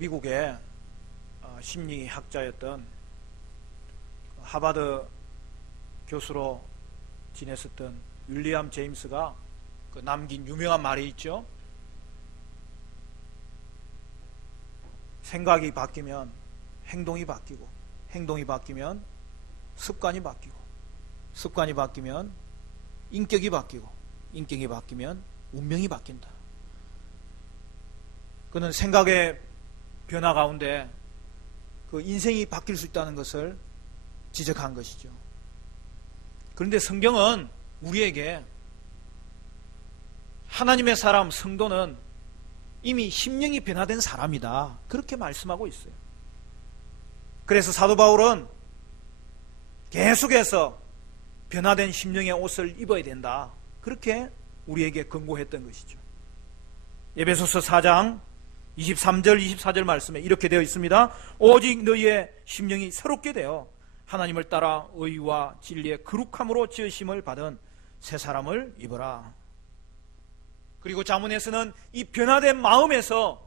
미국의 심리학자였던 하버드 교수로 지냈었던 윌리엄 제임스가 남긴 유명한 말이 있죠. 생각이 바뀌면 행동이 바뀌고, 행동이 바뀌면 습관이 바뀌고, 습관이 바뀌면 인격이 바뀌고, 인격이 바뀌면 운명이 바뀐다. 그는 생각의 변화 가운데 그 인생이 바뀔 수 있다는 것을 지적한 것이죠. 그런데 성경은 우리에게 하나님의 사람 성도는 이미 심령이 변화된 사람이다, 그렇게 말씀하고 있어요. 그래서 사도 바울은 계속해서 변화된 심령의 옷을 입어야 된다, 그렇게 우리에게 권고했던 것이죠. 에베소서 4장 23절 24절 말씀에 이렇게 되어 있습니다. 오직 너희의 심령이 새롭게 되어 하나님을 따라 의와 진리의 거룩함으로 지으심을 받은 새 사람을 입어라. 그리고 잠언에서는 이 변화된 마음에서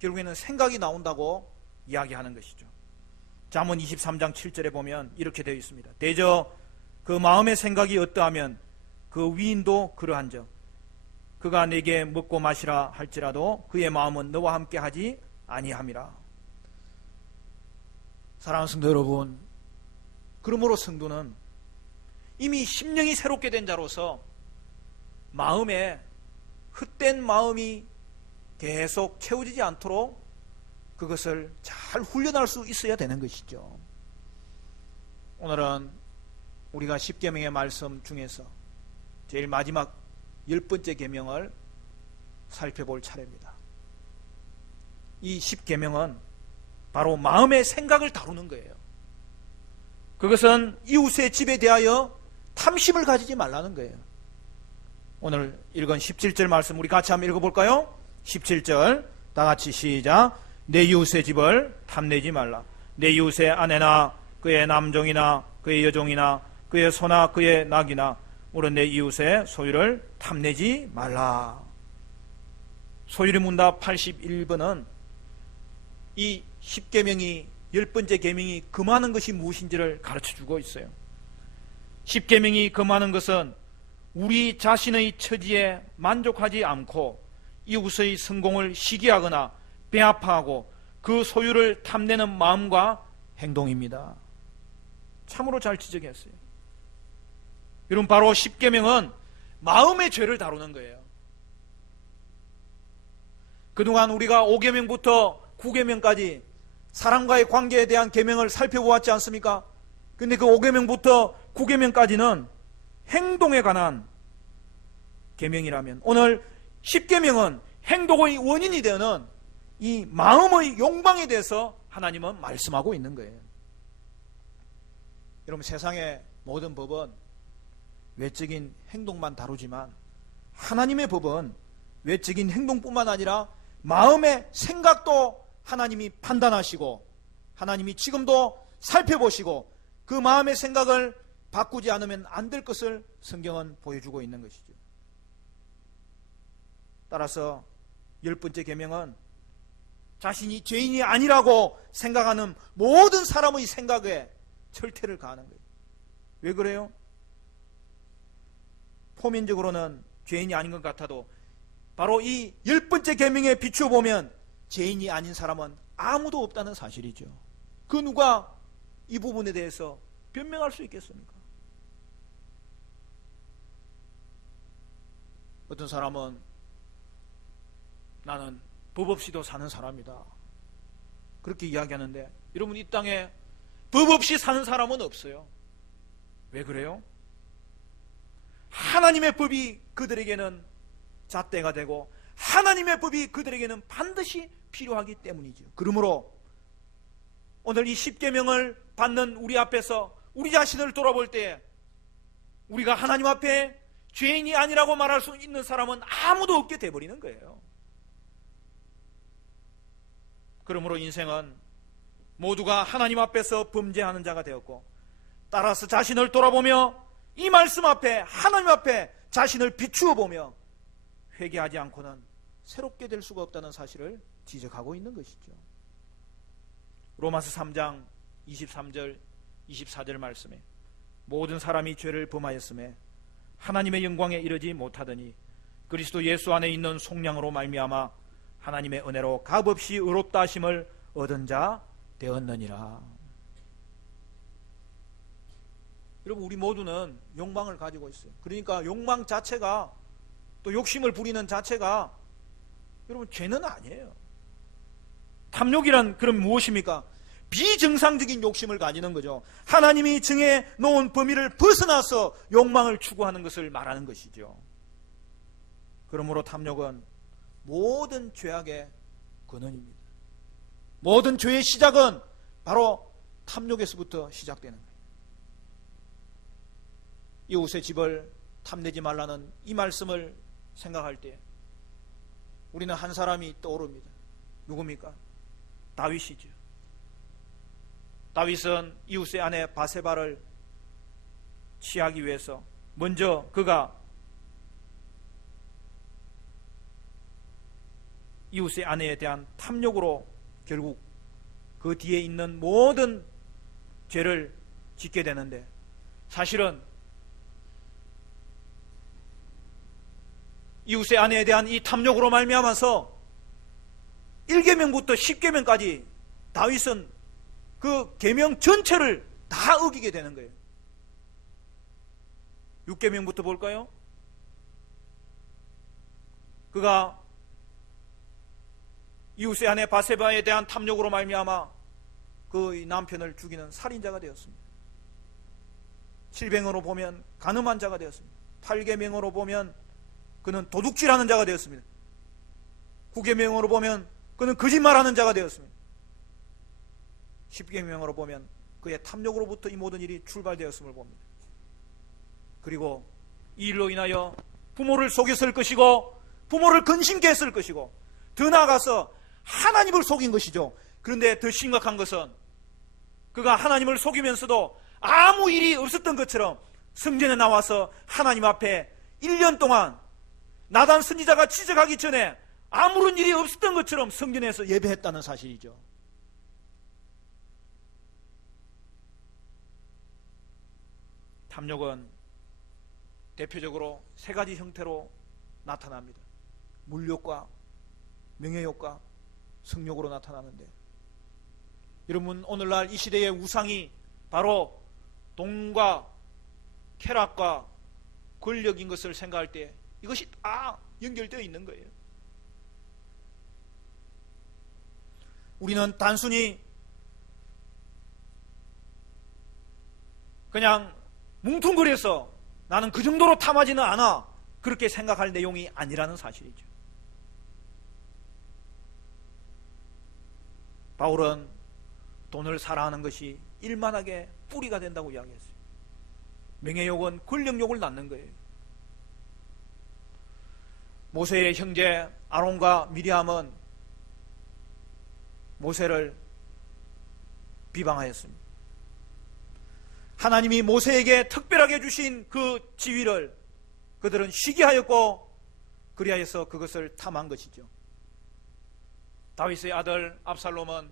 결국에는 생각이 나온다고 이야기하는 것이죠. 잠언 23장 7절에 보면 이렇게 되어 있습니다. 대저 그 마음의 생각이 어떠하면 그 위인도 그러한즉 그가 내게 먹고 마시라 할지라도 그의 마음은 너와 함께 하지 아니함이라. 사랑하는 성도 여러분, 그러므로 성도는 이미 심령이 새롭게 된 자로서 마음에 헛된 마음이 계속 채워지지 않도록 그것을 잘 훈련할 수 있어야 되는 것이죠. 오늘은 우리가 십계명의 말씀 중에서 제일 마지막 10번째 계명을 살펴볼 차례입니다. 이 10계명은 바로 마음의 생각을 다루는 거예요. 그것은 이웃의 집에 대하여 탐심을 가지지 말라는 거예요. 오늘 읽은 17절 말씀 우리 같이 한번 읽어볼까요? 17절 다 같이 시작. 내 이웃의 집을 탐내지 말라. 내 이웃의 아내나 그의 남종이나 그의 여종이나 그의 소나 그의 낙이나 물은 내 이웃의 소유를 탐내지 말라. 소유리 문답 81번은 이 10계명이 10번째 계명이 금하는 것이 무엇인지를 가르쳐주고 있어요. 10계명이 금하는 것은 우리 자신의 처지에 만족하지 않고 이웃의 성공을 시기하거나 배아파하고 그 소유를 탐내는 마음과 행동입니다. 참으로 잘 지적했어요. 여러분, 바로 10계명은 마음의 죄를 다루는 거예요. 그동안 우리가 5계명부터 9계명까지 사람과의 관계에 대한 계명을 살펴보았지 않습니까? 근데 그 5계명부터 9계명까지는 행동에 관한 계명이라면 오늘 10계명은 행동의 원인이 되는 이 마음의 욕망에 대해서 하나님은 말씀하고 있는 거예요. 여러분, 세상의 모든 법은 외적인 행동만 다루지만 하나님의 법은 외적인 행동뿐만 아니라 마음의 생각도 하나님이 판단하시고 하나님이 지금도 살펴보시고 그 마음의 생각을 바꾸지 않으면 안 될 것을 성경은 보여주고 있는 것이죠. 따라서 10번째 계명은 자신이 죄인이 아니라고 생각하는 모든 사람의 생각에 철퇴를 가하는 거예요. 왜 그래요? 표면적으로는 죄인이 아닌 것 같아도 바로 이 10번째 계명에 비추어 보면 죄인이 아닌 사람은 아무도 없다는 사실이죠. 그 누가 이 부분에 대해서 변명할 수 있겠습니까? 어떤 사람은 나는 법 없이도 사는 사람이다, 그렇게 이야기하는데 여러분, 이 땅에 법 없이 사는 사람은 없어요. 왜 그래요? 하나님의 법이 그들에게는 잣대가 되고 하나님의 법이 그들에게는 반드시 필요하기 때문이죠. 그러므로 오늘 이 10계명을 받는 우리 앞에서 우리 자신을 돌아볼 때 우리가 하나님 앞에 죄인이 아니라고 말할 수 있는 사람은 아무도 없게 돼버리는 거예요. 그러므로 인생은 모두가 하나님 앞에서 범죄하는 자가 되었고, 따라서 자신을 돌아보며 이 말씀 앞에 하나님 앞에 자신을 비추어 보며 회개하지 않고는 새롭게 될 수가 없다는 사실을 지적하고 있는 것이죠. 로마서 3장 23절 24절 말씀에 모든 사람이 죄를 범하였음에 하나님의 영광에 이르지 못하더니 그리스도 예수 안에 있는 속량으로 말미암아 하나님의 은혜로 값없이 의롭다 하심을 얻은 자 되었느니라. 여러분, 우리 모두는 욕망을 가지고 있어요. 그러니까 욕망 자체가, 또 욕심을 부리는 자체가 여러분 죄는 아니에요. 탐욕이란 그럼 무엇입니까? 비정상적인 욕심을 가지는 거죠. 하나님이 정해 놓은 범위를 벗어나서 욕망을 추구하는 것을 말하는 것이죠. 그러므로 탐욕은 모든 죄악의 근원입니다. 모든 죄의 시작은 바로 탐욕에서부터 시작되는 거예요. 이웃의 집을 탐내지 말라는 이 말씀을 생각할 때 우리는 한 사람이 떠오릅니다. 누굽니까? 다윗이죠. 다윗은 이웃의 아내 바세바를 취하기 위해서 먼저 그가 이웃의 아내에 대한 탐욕으로 결국 그 뒤에 있는 모든 죄를 짓게 되는데, 사실은 이웃의 아내에 대한 이 탐욕으로 말미암아서 1계명부터 10계명까지 다윗은 그 계명 전체를 다 어기게 되는 거예요. 6계명부터 볼까요? 그가 이웃의 아내 바세바에 대한 탐욕으로 말미암아 그 남편을 죽이는 살인자가 되었습니다. 7계명으로 보면 간음한 자가 되었습니다. 8계명으로 보면 그는 도둑질하는 자가 되었습니다. 9계명으로 보면 그는 거짓말하는 자가 되었습니다. 10계명으로 보면 그의 탐욕으로부터 이 모든 일이 출발되었음을 봅니다. 그리고 이 일로 인하여 부모를 속였을 것이고 부모를 근심케 했을 것이고 더 나아가서 하나님을 속인 것이죠. 그런데 더 심각한 것은 그가 하나님을 속이면서도 아무 일이 없었던 것처럼 성전에 나와서 하나님 앞에 1년 동안 나단 선지자가 지적하기 전에 아무런 일이 없었던 것처럼 성전에서 예배했다는 사실이죠. 탐욕은 대표적으로 세 가지 형태로 나타납니다. 물욕과 명예욕과 성욕으로 나타나는데, 여러분 오늘날 이 시대의 우상이 바로 돈과 쾌락과 권력인 것을 생각할 때 이것이 다 연결되어 있는 거예요. 우리는 단순히 그냥 뭉퉁거려서 나는 그 정도로 탐하지는 않아, 그렇게 생각할 내용이 아니라는 사실이죠. 바울은 돈을 사랑하는 것이 일만하게 뿌리가 된다고 이야기했어요. 명예욕은 권력욕을 낳는 거예요. 모세의 형제 아론과 미리암은 모세를 비방하였습니다. 하나님이 모세에게 특별하게 주신 그 지위를 그들은 시기하였고 그리하여서 그것을 탐한 것이죠. 다윗의 아들 압살롬은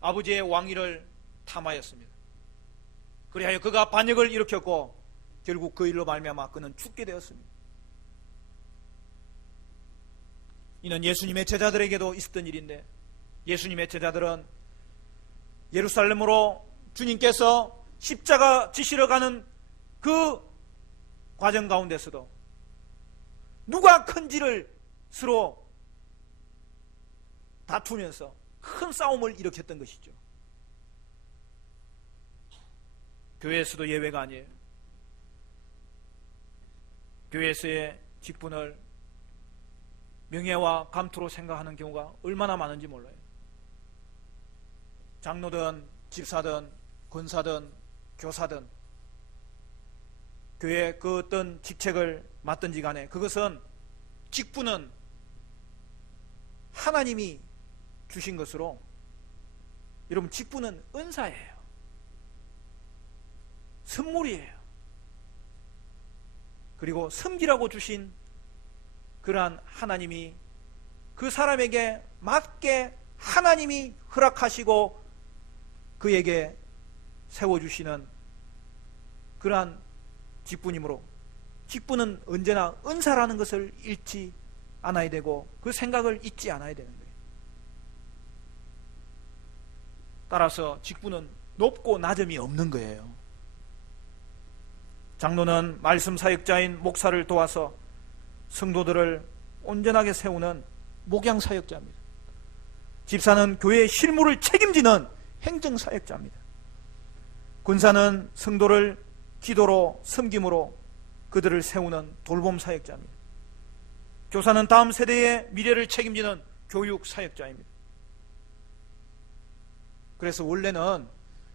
아버지의 왕위를 탐하였습니다. 그리하여 그가 반역을 일으켰고 결국 그 일로 말미암아 그는 죽게 되었습니다. 이는 예수님의 제자들에게도 있었던 일인데, 예수님의 제자들은 예루살렘으로 주님께서 십자가 지시러 가는 그 과정 가운데서도 누가 큰지를 서로 다투면서 큰 싸움을 일으켰던 것이죠. 교회에서도 예외가 아니에요. 교회에서의 직분을 명예와 감투로 생각하는 경우가 얼마나 많은지 몰라요. 장로든 집사든 권사든 교사든 교회의 그 어떤 직책을 맡든지 간에 그것은 직분은 하나님이 주신 것으로, 여러분 직분은 은사예요. 선물이에요. 그리고 섬기라고 주신 그러한 하나님이 그 사람에게 맞게 하나님이 허락하시고 그에게 세워주시는 그러한 직분이므로, 직분은 언제나 은사라는 것을 잃지 않아야 되고 그 생각을 잊지 않아야 되는 거예요. 따라서 직분은 높고 낮음이 없는 거예요. 장로는 말씀 사역자인 목사를 도와서 성도들을 온전하게 세우는 목양 사역자입니다. 집사는 교회의 실무를 책임지는 행정 사역자입니다. 군사는 성도를 기도로 섬김으로 그들을 세우는 돌봄 사역자입니다. 교사는 다음 세대의 미래를 책임지는 교육 사역자입니다. 그래서 원래는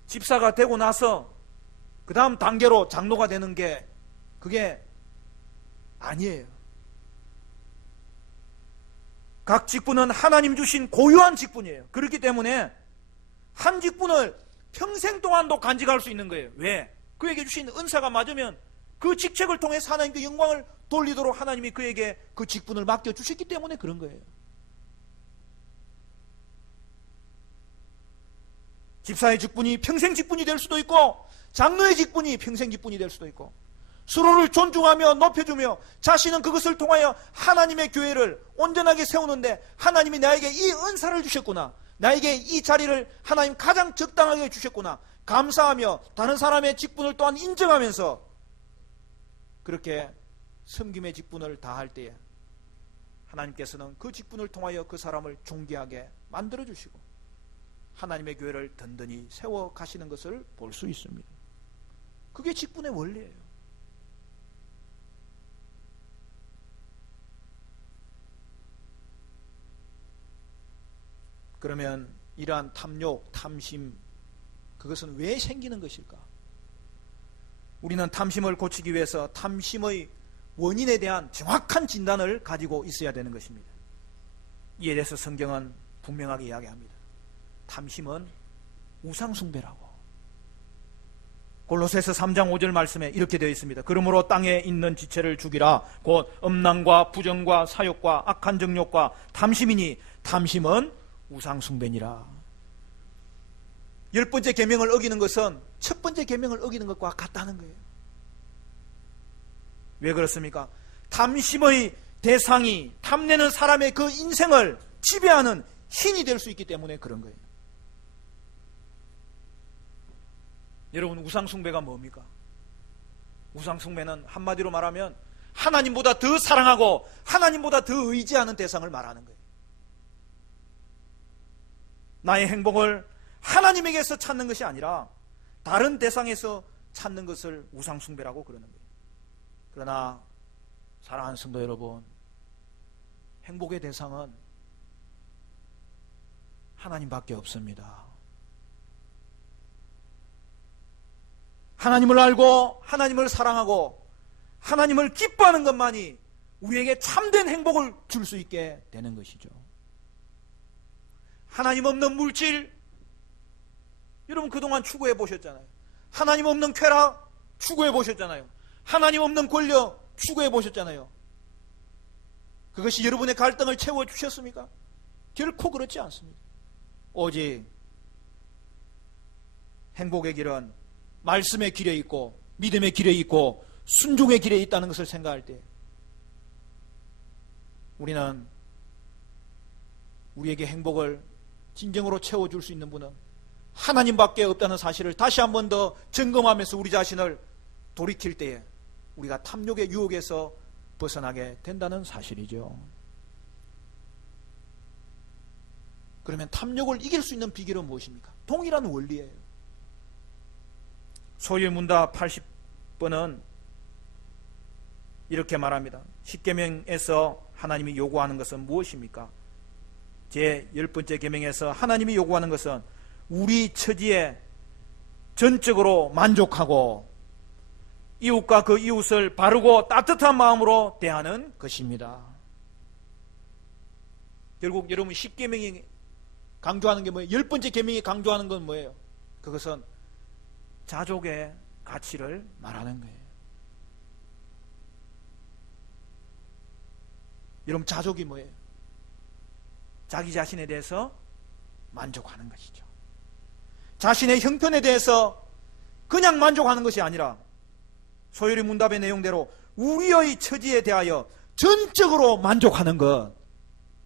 집사가 되고 나서 그 다음 단계로 장로가 되는 게 그게 아니에요. 각 직분은 하나님 주신 고유한 직분이에요. 그렇기 때문에 한 직분을 평생 동안도 간직할 수 있는 거예요. 왜? 그에게 주신 은사가 맞으면 그 직책을 통해서 하나님께 영광을 돌리도록 하나님이 그에게 그 직분을 맡겨주셨기 때문에 그런 거예요. 집사의 직분이 평생 직분이 될 수도 있고 장로의 직분이 평생 직분이 될 수도 있고, 서로를 존중하며 높여주며 자신은 그것을 통하여 하나님의 교회를 온전하게 세우는데 하나님이 나에게 이 은사를 주셨구나, 나에게 이 자리를 하나님 가장 적당하게 주셨구나 감사하며 다른 사람의 직분을 또한 인정하면서 그렇게 섬김의 직분을 다할 때에 하나님께서는 그 직분을 통하여 그 사람을 존귀하게 만들어주시고 하나님의 교회를 든든히 세워가시는 것을 볼 수 있습니다. 그게 직분의 원리예요. 그러면 이러한 탐욕, 탐심, 그것은 왜 생기는 것일까? 우리는 탐심을 고치기 위해서 탐심의 원인에 대한 정확한 진단을 가지고 있어야 되는 것입니다. 이에 대해서 성경은 분명하게 이야기합니다. 탐심은 우상숭배라고. 골로새서 3장 5절 말씀에 이렇게 되어 있습니다. 그러므로 땅에 있는 지체를 죽이라. 곧 음란과 부정과 사욕과 악한 정욕과 탐심이니 탐심은 우상숭배니라. 10번째 계명을 어기는 것은 첫 번째 계명을 어기는 것과 같다는 거예요. 왜 그렇습니까? 탐심의 대상이 탐내는 사람의 그 인생을 지배하는 신이 될 수 있기 때문에 그런 거예요. 여러분, 우상숭배가 뭡니까? 우상숭배는 한마디로 말하면 하나님보다 더 사랑하고 하나님보다 더 의지하는 대상을 말하는 거예요. 나의 행복을 하나님에게서 찾는 것이 아니라 다른 대상에서 찾는 것을 우상숭배라고 그러는 거예요. 그러나 사랑하는 성도 여러분, 행복의 대상은 하나님밖에 없습니다. 하나님을 알고 하나님을 사랑하고 하나님을 기뻐하는 것만이 우리에게 참된 행복을 줄 수 있게 되는 것이죠. 하나님 없는 물질, 여러분 그동안 추구해 보셨잖아요. 하나님 없는 쾌락 추구해 보셨잖아요. 하나님 없는 권력 추구해 보셨잖아요. 그것이 여러분의 갈등을 채워주셨습니까? 결코 그렇지 않습니다. 오직 행복의 길은 말씀의 길에 있고 믿음의 길에 있고 순종의 길에 있다는 것을 생각할 때 우리는 우리에게 행복을 진정으로 채워줄 수 있는 분은 하나님밖에 없다는 사실을 다시 한 번 더 점검하면서 우리 자신을 돌이킬 때에 우리가 탐욕의 유혹에서 벗어나게 된다는 사실이죠. 그러면 탐욕을 이길 수 있는 비결은 무엇입니까? 동일한 원리예요. 소율문답 80번은 이렇게 말합니다. 십계명에서 하나님이 요구하는 것은 무엇입니까? 제 10번째 계명에서 하나님이 요구하는 것은 우리 처지에 전적으로 만족하고 이웃과 그 이웃을 바르고 따뜻한 마음으로 대하는 것입니다. 결국 여러분 10계명이 강조하는 게 뭐예요? 10번째 계명이 강조하는 건 뭐예요? 그것은 자족의 가치를 말하는 거예요. 여러분, 자족이 뭐예요? 자기 자신에 대해서 만족하는 것이죠. 자신의 형편에 대해서 그냥 만족하는 것이 아니라 소요리 문답의 내용대로 우리의 처지에 대하여 전적으로 만족하는 것,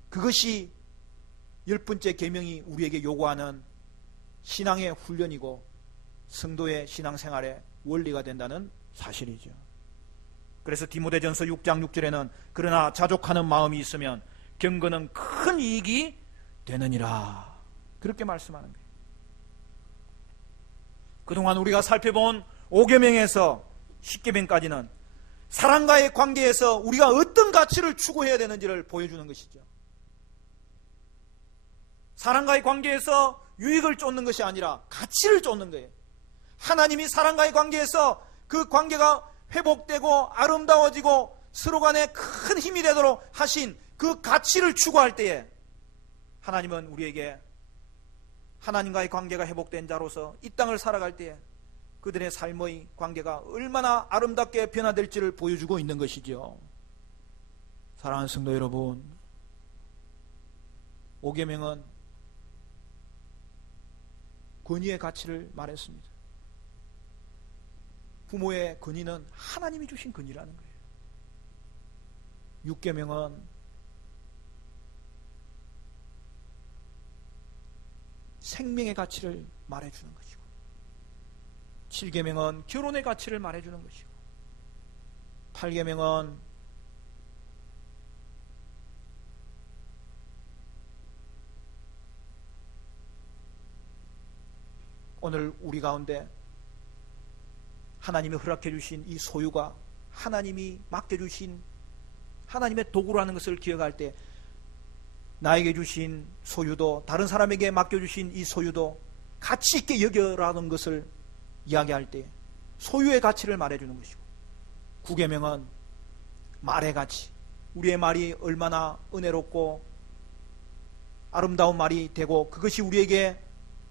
그것이 10번째 계명이 우리에게 요구하는 신앙의 훈련이고 성도의 신앙생활의 원리가 된다는 사실이죠. 그래서 디모데전서 6장 6절에는 그러나 자족하는 마음이 있으면 경건은 큰 이익이 되느니라, 그렇게 말씀하는 거예요. 그동안 우리가 살펴본 5계명에서 10계명까지는 사람과의 관계에서 우리가 어떤 가치를 추구해야 되는지를 보여주는 것이죠. 사람과의 관계에서 유익을 쫓는 것이 아니라 가치를 쫓는 거예요. 하나님이 사람과의 관계에서 그 관계가 회복되고 아름다워지고 서로 간에 큰 힘이 되도록 하신 그 가치를 추구할 때에 하나님은 우리에게 하나님과의 관계가 회복된 자로서 이 땅을 살아갈 때에 그들의 삶의 관계가 얼마나 아름답게 변화될지를 보여주고 있는 것이죠. 사랑하는 성도 여러분, 5계명은 권위의 가치를 말했습니다. 부모의 권위는 하나님이 주신 권위라는 거예요. 6계명은 생명의 가치를 말해주는 것이고 7계명은 결혼의 가치를 말해주는 것이고 8계명은 오늘 우리 가운데 하나님이 허락해 주신 이 소유가 하나님이 맡겨주신 하나님의 도구라는 것을 기억할 때 나에게 주신 소유도 다른 사람에게 맡겨주신 이 소유도 가치 있게 여겨라는 것을 이야기할 때 소유의 가치를 말해주는 것이고 9계명은 말의 가치, 우리의 말이 얼마나 은혜롭고 아름다운 말이 되고 그것이 우리에게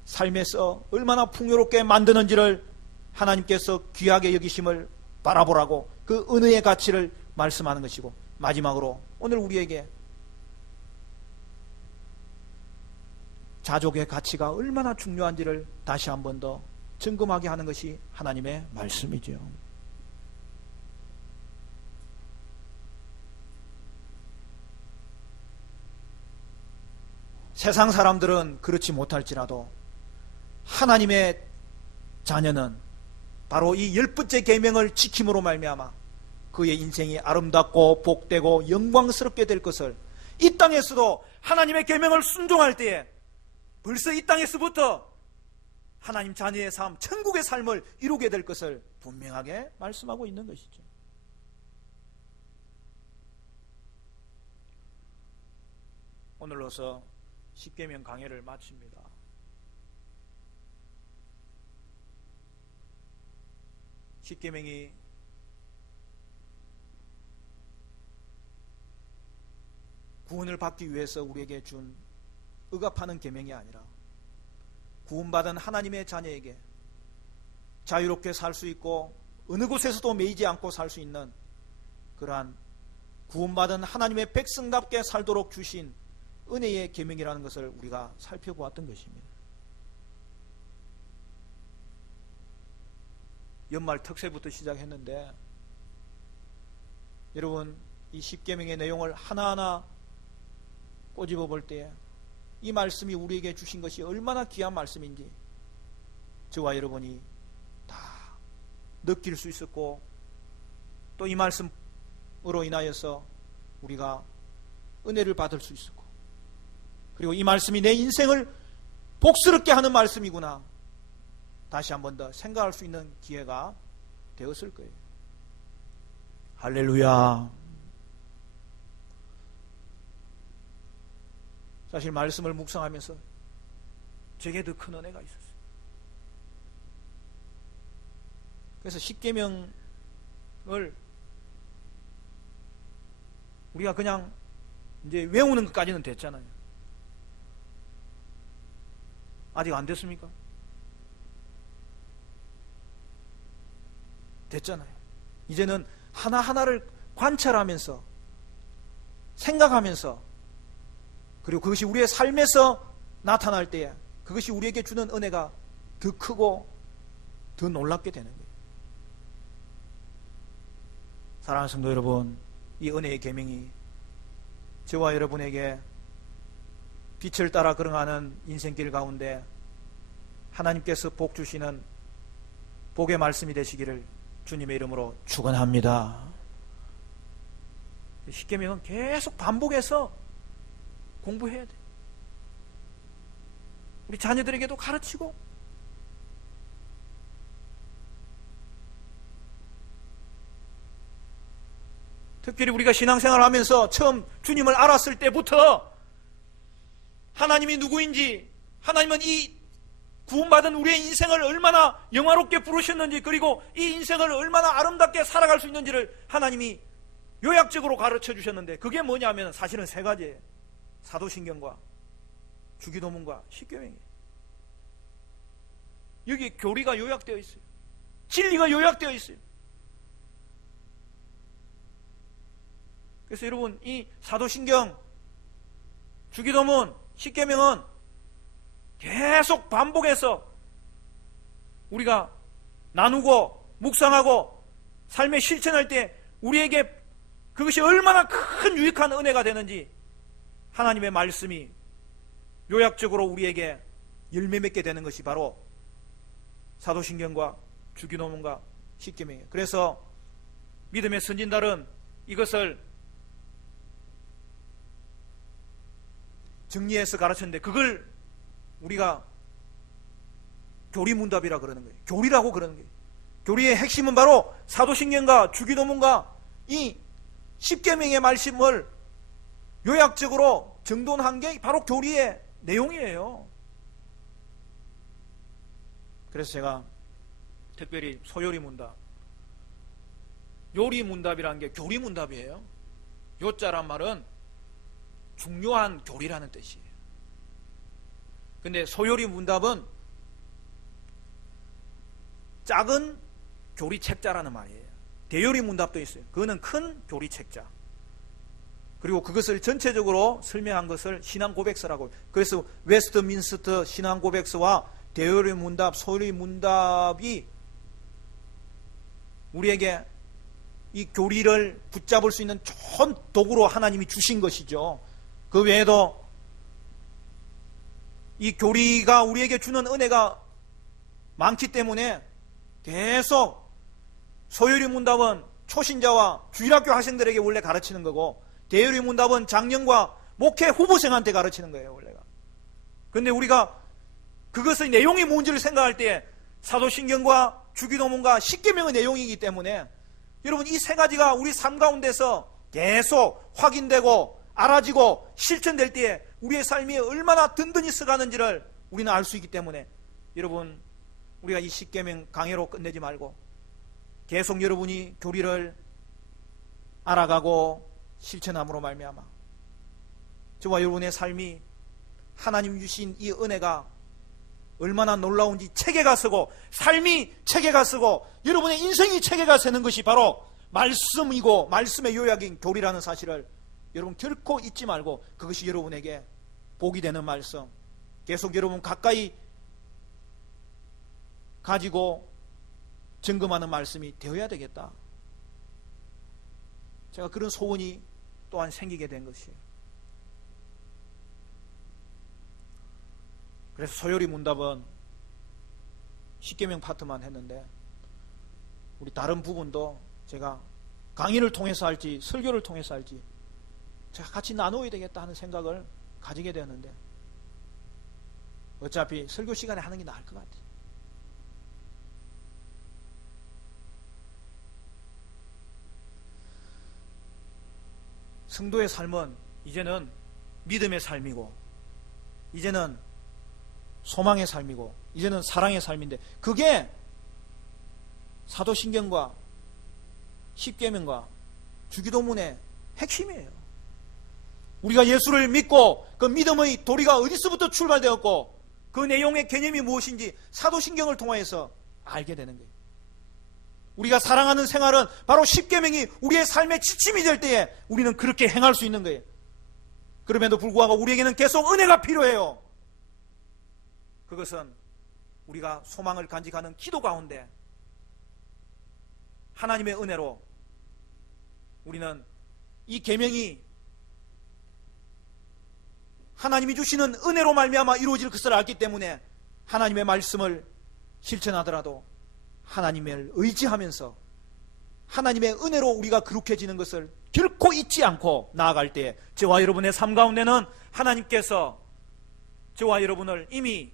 삶에서 얼마나 풍요롭게 만드는지를 하나님께서 귀하게 여기심을 바라보라고 그 은혜의 가치를 말씀하는 것이고 마지막으로 오늘 우리에게 자족의 가치가 얼마나 중요한지를 다시 한 번 더 점검하게 하는 것이 하나님의 말씀이죠. 세상 사람들은 그렇지 못할지라도 하나님의 자녀는 바로 이 10번째 계명을 지킴으로 말미암아 그의 인생이 아름답고 복되고 영광스럽게 될 것을 이 땅에서도 하나님의 계명을 순종할 때에 벌써 이 땅에서부터 하나님 자녀의 삶, 천국의 삶을 이루게 될 것을 분명하게 말씀하고 있는 것이죠. 오늘로서 10계명 강해를 마칩니다. 십계명이 구원을 받기 위해서 우리에게 준 억압하는 계명이 아니라 구원받은 하나님의 자녀에게 자유롭게 살 수 있고 어느 곳에서도 매이지 않고 살 수 있는 그러한 구원받은 하나님의 백성답게 살도록 주신 은혜의 계명이라는 것을 우리가 살펴보았던 것입니다. 연말 특세부터 시작했는데 여러분 이 10계명의 내용을 하나하나 꼬집어 볼 때 이 말씀이 우리에게 주신 것이 얼마나 귀한 말씀인지 저와 여러분이 다 느낄 수 있었고 또 이 말씀으로 인하여서 우리가 은혜를 받을 수 있었고 그리고 이 말씀이 내 인생을 복스럽게 하는 말씀이구나 다시 한 번 더 생각할 수 있는 기회가 되었을 거예요. 할렐루야. 사실 말씀을 묵상하면서 제게 더 큰 은혜가 있었어요. 그래서 10계명을 우리가 그냥 이제 외우는 것까지는 됐잖아요. 아직 안 됐습니까? 됐잖아요. 이제는 하나하나를 관찰하면서 생각하면서, 그리고 그것이 우리의 삶에서 나타날 때에 그것이 우리에게 주는 은혜가 더 크고 더 놀랍게 되는 거예요. 사랑하는 성도 여러분, 이 은혜의 계명이 저와 여러분에게 빛을 따라 걸어가는 인생길 가운데 하나님께서 복 주시는 복의 말씀이 되시기를 주님의 이름으로 축원합니다. 십계명은 계속 반복해서 공부해야 돼. 우리 자녀들에게도 가르치고, 특별히 우리가 신앙생활을 하면서 처음 주님을 알았을 때부터 하나님이 누구인지, 하나님은 이 구원받은 우리의 인생을 얼마나 영화롭게 부르셨는지, 그리고 이 인생을 얼마나 아름답게 살아갈 수 있는지를 하나님이 요약적으로 가르쳐 주셨는데, 그게 뭐냐면 사실은 세 가지예요. 사도신경과 주기도문과 십계명이에요. 여기 교리가 요약되어 있어요. 진리가 요약되어 있어요. 그래서 여러분, 이 사도신경, 주기도문, 십계명은 계속 반복해서 우리가 나누고 묵상하고 삶에 실천할 때 우리에게 그것이 얼마나 큰 유익한 은혜가 되는지 하나님의 말씀이 요약적으로 우리에게 열매 맺게 되는 것이 바로 사도신경과 주기도문과 십계명이에요. 그래서 믿음의 선진들은 이것을 정리해서 가르쳤는데, 그걸 우리가 교리문답이라 그러는 거예요. 교리라고 그러는 거예요. 교리의 핵심은 바로 사도신경과 주기도문과 이 십계명의 말씀을 요약적으로 정돈한 게 바로 교리의 내용이에요. 그래서 제가 특별히 소요리문답, 요리문답이라는 게 교리문답이에요. 요자란 말은 중요한 교리라는 뜻이에요. 근데 소요리문답은 작은 교리책자라는 말이에요. 대요리문답도 있어요. 그거는 큰 교리책자. 그리고 그것을 전체적으로 설명한 것을 신앙고백서라고. 그래서 웨스트민스터 신앙고백서와 대요리문답, 소요리문답이 우리에게 이 교리를 붙잡을 수 있는 좋은 도구로 하나님이 주신 것이죠. 그 외에도 이 교리가 우리에게 주는 은혜가 많기 때문에 계속 소요리문답은 초신자와 주일학교 학생들에게 원래 가르치는 거고, 대요리문답은 장년과 목회 후보생한테 가르치는 거예요, 원래가. 그런데 우리가 그것의 내용이 뭔지를 생각할 때 사도신경과 주기도문과 십계명의 내용이기 때문에 여러분, 이 세 가지가 우리 삶 가운데서 계속 확인되고 알아지고 실천될 때에 우리의 삶이 얼마나 든든히 써가는지를 우리는 알 수 있기 때문에, 여러분, 우리가 이 십계명 강해로 끝내지 말고 계속 여러분이 교리를 알아가고 실천함으로 말미암아 저와 여러분의 삶이 하나님 주신 이 은혜가 얼마나 놀라운지 체계가 서고, 삶이 체계가 서고, 여러분의 인생이 체계가 서는 것이 바로 말씀이고 말씀의 요약인 교리라는 사실을 여러분 결코 잊지 말고, 그것이 여러분에게 복이 되는 말씀, 계속 여러분 가까이 가지고 점검하는 말씀이 되어야 되겠다. 제가 그런 소원이 또한 생기게 된 것이에요. 그래서 소요리문답은 십계명 파트만 했는데, 우리 다른 부분도 제가 강의를 통해서 할지 설교를 통해서 할지 제가 같이 나누어야 되겠다 하는 생각을 가지게 되었는데, 어차피 설교 시간에 하는 게 나을 것 같아요. 성도의 삶은 이제는 믿음의 삶이고, 이제는 소망의 삶이고, 이제는 사랑의 삶인데, 그게 사도신경과 십계명과 주기도문의 핵심이에요. 우리가 예수를 믿고 그 믿음의 도리가 어디서부터 출발되었고 그 내용의 개념이 무엇인지 사도신경을 통해서 알게 되는 거예요. 우리가 사랑하는 생활은 바로 십계명이 우리의 삶의 지침이 될 때에 우리는 그렇게 행할 수 있는 거예요. 그럼에도 불구하고 우리에게는 계속 은혜가 필요해요. 그것은 우리가 소망을 간직하는 기도 가운데 하나님의 은혜로 우리는 이 계명이 하나님이 주시는 은혜로 말미암아 이루어질 것을 알기 때문에 하나님의 말씀을 실천하더라도 하나님을 의지하면서 하나님의 은혜로 우리가 거룩해지는 것을 결코 잊지 않고 나아갈 때 저와 여러분의 삶 가운데는 하나님께서 저와 여러분을 이미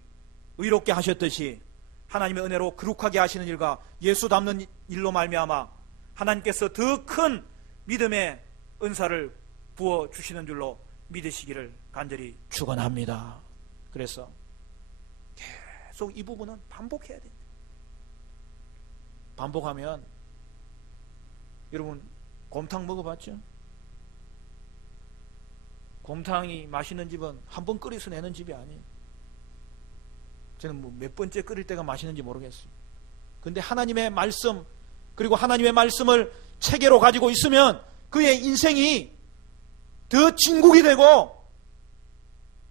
의롭게 하셨듯이 하나님의 은혜로 거룩하게 하시는 일과 예수 닮는 일로 말미암아 하나님께서 더 큰 믿음의 은사를 부어주시는 줄로 믿으시기를 간절히 축원합니다. 그래서 계속 이 부분은 반복해야 됩니다. 반복하면 여러분 곰탕 먹어봤죠? 곰탕이 맛있는 집은 한 번 끓여서 내는 집이 아니에요. 저는 뭐 몇 번째 끓일 때가 맛있는지 모르겠어요. 근데 하나님의 말씀 그리고 하나님의 말씀을 체계로 가지고 있으면 그의 인생이 더 진국이 되고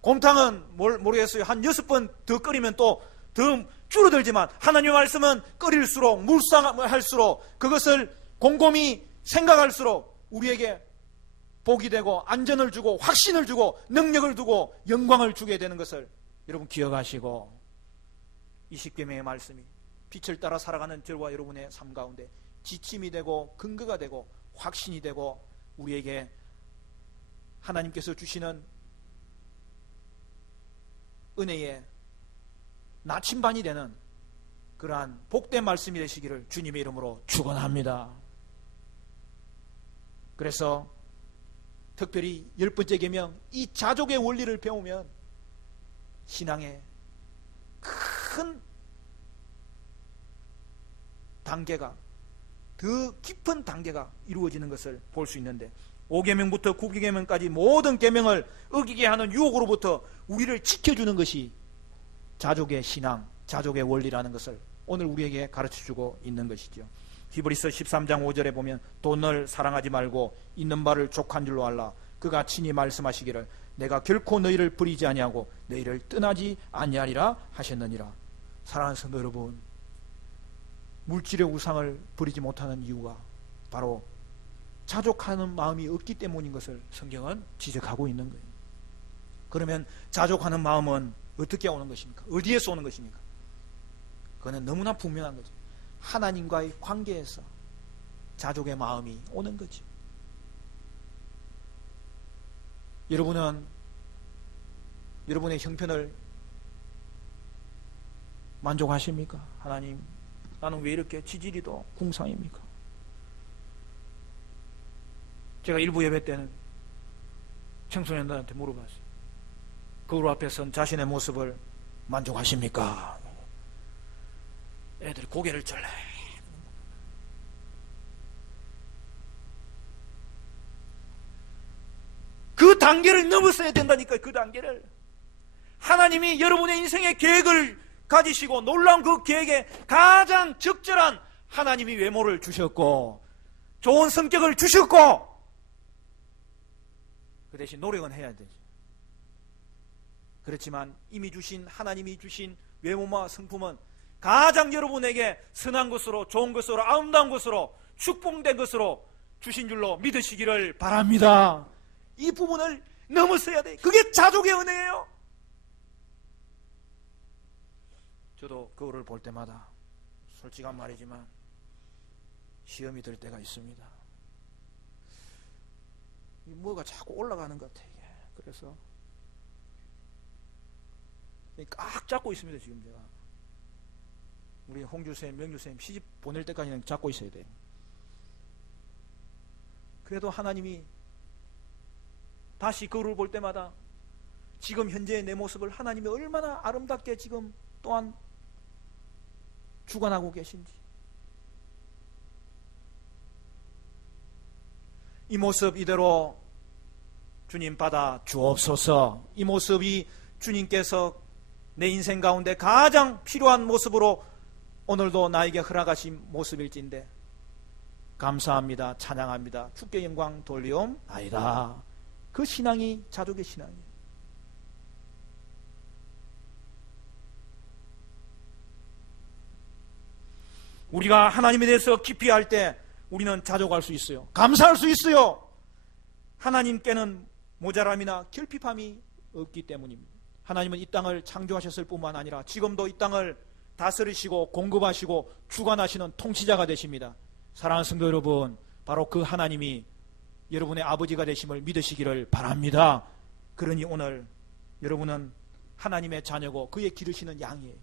곰탕은 모르겠어요. 한 6번 더 끓이면 또 더 줄어들지만 하나님의 말씀은 끓일수록 묵상할수록 그것을 곰곰이 생각할수록 우리에게 복이 되고 안전을 주고 확신을 주고 능력을 두고 영광을 주게 되는 것을 여러분 기억하시고 이 십계명의 말씀이 빛을 따라 살아가는 저와 여러분의 삶 가운데 지침이 되고 근거가 되고 확신이 되고 우리에게 하나님께서 주시는 은혜의 나침반이 되는 그러한 복된 말씀이 되시기를 주님의 이름으로 축원합니다. 그래서 특별히 10번째 계명 이 자족의 원리를 배우면 신앙의 큰 단계가 더 깊은 단계가 이루어지는 것을 볼 수 있는데 5계명부터 9계명까지 모든 계명을 어기게 하는 유혹으로부터 우리를 지켜주는 것이 자족의 신앙, 자족의 원리라는 것을 오늘 우리에게 가르쳐주고 있는 것이죠. 히브리서 13장 5절에 보면 돈을 사랑하지 말고 있는 바를 족한 줄로 알라. 그가 친히 말씀하시기를 내가 결코 너희를 버리지 아니하고 너희를 떠나지 아니하리라 하셨느니라. 사랑하는 성도 여러분, 물질의 우상을 버리지 못하는 이유가 바로 자족하는 마음이 없기 때문인 것을 성경은 지적하고 있는 거예요. 그러면 자족하는 마음은 어떻게 오는 것입니까? 어디에서 오는 것입니까? 그거는 너무나 분명한 거죠. 하나님과의 관계에서 자족의 마음이 오는 거죠. 여러분은 여러분의 형편을 만족하십니까? 하나님, 나는 왜 이렇게 지지리도 궁상입니까? 제가 일부 예배 때는 청소년들한테 물어봤어요. 거울 앞에 선 자신의 모습을 만족하십니까? 애들이 고개를 절레. 그 단계를 넘었어야 된다니까요. 그 단계를. 하나님이 여러분의 인생의 계획을 가지시고 놀라운 그 계획에 가장 적절한 하나님이 외모를 주셨고 좋은 성격을 주셨고 그 대신 노력은 해야 되죠. 그렇지만 이미 주신 하나님이 주신 외모와 성품은 가장 여러분에게 선한 것으로 좋은 것으로 아름다운 것으로 축복된 것으로 주신 줄로 믿으시기를 바랍니다. 이 부분을 넘었어야 돼. 그게 자족의 은혜예요. 저도 거울을 볼 때마다 솔직한 말이지만 시험이 들 때가 있습니다. 뭐가 자꾸 올라가는 것 같아. 그래서 꽉 잡고 있습니다. 지금 제가 우리 홍주쌤, 명주쌤 시집 보낼 때까지는 잡고 있어야 돼요. 그래도 하나님이 다시 거울을 볼 때마다 지금 현재의 내 모습을 하나님이 얼마나 아름답게 지금 또한 주관하고 계신지, 이 모습 이대로 주님 받아 주옵소서. 이 모습이 주님께서 내 인생 가운데 가장 필요한 모습으로 오늘도 나에게 허락하신 모습일진데 감사합니다, 찬양합니다, 주께 영광 돌리옵나이다. 그 신앙이 자족의 신앙이에요. 우리가 하나님에 대해서 깊이 알 때 우리는 자족할 수 있어요. 감사할 수 있어요. 하나님께는 모자람이나 결핍함이 없기 때문입니다. 하나님은 이 땅을 창조하셨을 뿐만 아니라 지금도 이 땅을 다스리시고 공급하시고 주관하시는 통치자가 되십니다. 사랑하는 성도 여러분, 바로 그 하나님이 여러분의 아버지가 되심을 믿으시기를 바랍니다. 그러니 오늘 여러분은 하나님의 자녀고 그의 기르시는 양이에요.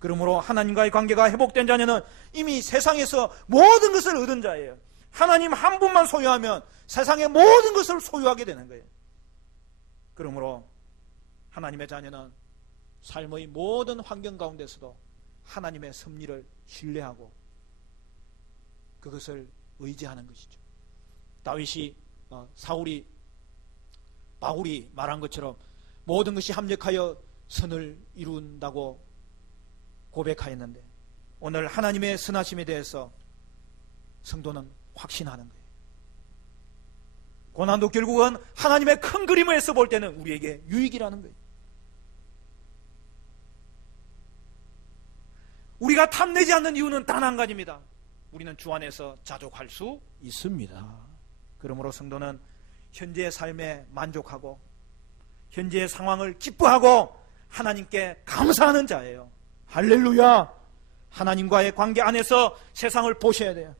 그러므로 하나님과의 관계가 회복된 자녀는 이미 세상에서 모든 것을 얻은 자예요. 하나님 한 분만 소유하면 세상의 모든 것을 소유하게 되는 거예요. 그러므로 하나님의 자녀는 삶의 모든 환경 가운데서도 하나님의 섭리를 신뢰하고 그것을 의지하는 것이죠. 다윗이 사울이 바울이 말한 것처럼 모든 것이 합력하여 선을 이룬다고 고백하였는데 오늘 하나님의 선하심에 대해서 성도는 확신하는 거예요. 고난도 결국은 하나님의 큰 그림에서 볼 때는 우리에게 유익이라는 거예요. 우리가 탐내지 않는 이유는 단 한 가지입니다. 우리는 주 안에서 자족할 수 있습니다. 그러므로 성도는 현재의 삶에 만족하고 현재의 상황을 기뻐하고 하나님께 감사하는 자예요. 할렐루야! 하나님과의 관계 안에서 세상을 보셔야 돼요.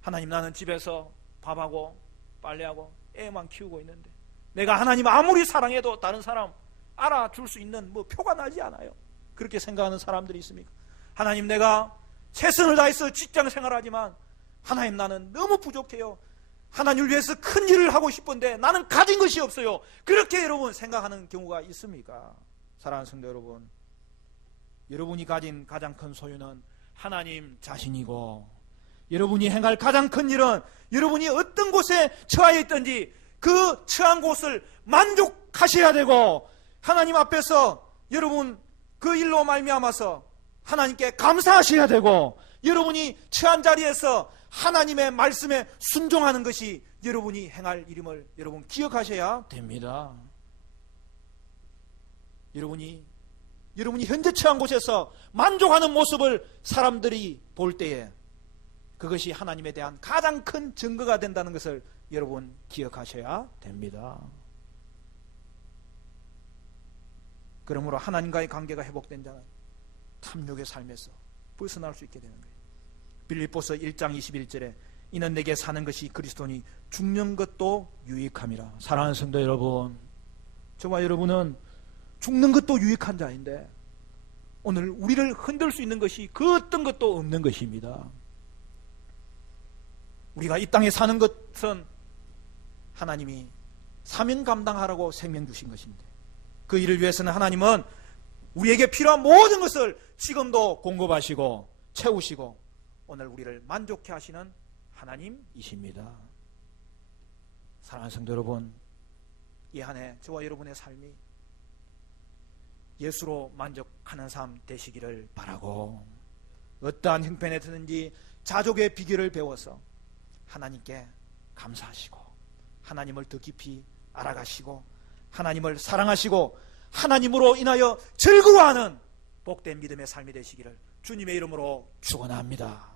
하나님, 나는 집에서 밥하고 빨래하고 애만 키우고 있는데 내가 하나님 아무리 사랑해도 다른 사람 알아줄 수 있는 표가 나지 않아요. 그렇게 생각하는 사람들이 있습니까? 하나님, 내가 최선을 다해서 직장 생활하지만 하나님, 나는 너무 부족해요. 하나님을 위해서 큰 일을 하고 싶은데 나는 가진 것이 없어요. 그렇게 여러분 생각하는 경우가 있습니까? 사랑하는 성도 여러분, 여러분이 가진 가장 큰 소유는 하나님 자신이고 여러분이 행할 가장 큰 일은 여러분이 어떤 곳에 처해 있든지 그 처한 곳을 만족하셔야 되고 하나님 앞에서 여러분 그 일로 말미암아서 하나님께 감사하셔야 되고 여러분이 처한 자리에서 하나님의 말씀에 순종하는 것이 여러분이 행할 일임을 여러분 기억하셔야 됩니다. 여러분이 현재 처한 곳에서 만족하는 모습을 사람들이 볼 때에 그것이 하나님에 대한 가장 큰 증거가 된다는 것을 여러분 기억하셔야 됩니다. 그러므로 하나님과의 관계가 회복된 자는 탐욕의 삶에서 벗어날 수 있게 되는 거예요. 빌립보서 1장 21절에 이는 내게 사는 것이 그리스도니 죽는 것도 유익함이라. 사랑하는 성도 여러분, 저와 여러분은 죽는 것도 유익한 자인데 오늘 우리를 흔들 수 있는 것이 그 어떤 것도 없는 것입니다. 우리가 이 땅에 사는 것은 하나님이 사명 감당하라고 생명 주신 것인데 그 일을 위해서는 하나님은 우리에게 필요한 모든 것을 지금도 공급하시고 채우시고 오늘 우리를 만족해 하시는 하나님이십니다. 사랑하는 성도 여러분, 이 한 해 저와 여러분의 삶이 예수로 만족하는 삶 되시기를 바라고 어떠한 형편에 드는지 자족의 비결을 배워서 하나님께 감사하시고 하나님을 더 깊이 알아가시고 하나님을 사랑하시고 하나님으로 인하여 즐거워하는 복된 믿음의 삶이 되시기를 주님의 이름으로 축원합니다.